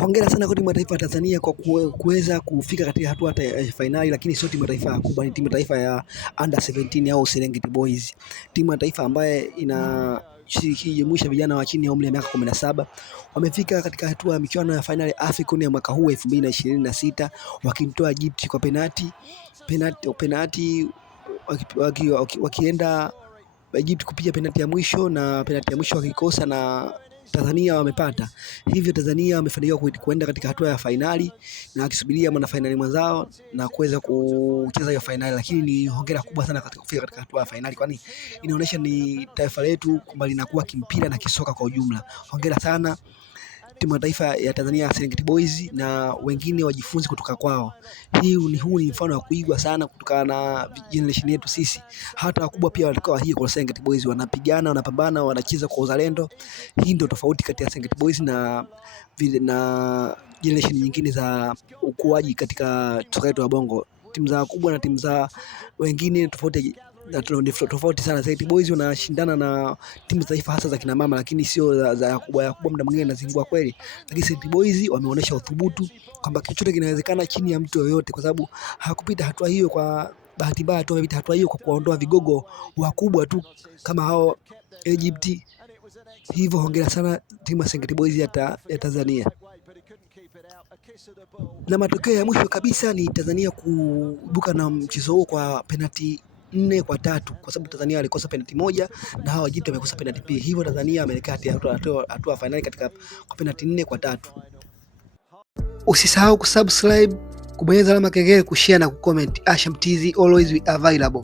Hongera sana kwa timu ya taifa ya Tanzania kwa kuweza kufika katika hatua ya fainali, lakini sio timu ya taifa kubwa, ni timu ya taifa ya under 17 au Serengeti Boys, timu ya taifa ambaye inajumuisha vijana wa chini ya umri wa miaka 17. Wamefika katika hatua ya michuano ya fainali AFCON ya mwaka huu 2026 wakimtoa Egypt kwa penalti wakienda Egypt kupiga penalti ya mwisho, na penalti ya mwisho wakikosa na Tanzania wamepata. Hivyo Tanzania wamefanikiwa kuenda katika hatua ya fainali na wakisubiria mwana fainali mwenzao na kuweza kucheza hiyo fainali, lakini ni hongera kubwa sana katika kufika katika hatua ya fainali, kwani inaonyesha ni taifa letu kwamba linakuwa kimpira na kisoka kwa ujumla. Hongera sana timu ya taifa ya Tanzania Serengeti Boys, na wengine wajifunze kutoka kwao. Huu ni mfano wa kuigwa sana kutokana na generation yetu sisi. Hata wakubwa pia walikuwa hii kwa Serengeti Boys, wanapigana, wanapambana, wanacheza kwa uzalendo. Hii ndio tofauti kati ya Serengeti Boys na generation nyingine za ukuaji katika soka letu la Bongo. Timu za wakubwa na timu za wengine tofauti sana. Serengeti Boys wanashindana na timu za taifa hasa za kina mama, lakini sio za kubwa muda mwingine inazingua kweli. Lakini Serengeti Boys wameonyesha uthubutu kwamba kitu chote kinawezekana chini ya mtu yoyote, kwa sababu hakupita hatua hiyo kwa bahati mbaya tu, wamepita hatua hiyo kwa kuondoa vigogo wakubwa tu kama hao Egypt. Hivyo hongera sana timu ya Serengeti Boys ya Tanzania. Na matokeo ya mwisho kabisa ni Tanzania kuibuka na mchezo huo kwa penalti 4-3, kwa sababu Tanzania walikosa penalti moja na hao Egypt wamekosa penalti pia. Hivyo Tanzania ameelekea hatua finali katika kwa penalti 4-3. Usisahau kusubscribe, kubonyeza alama kengele, kushare na kucomment. Asham TZ, always we available.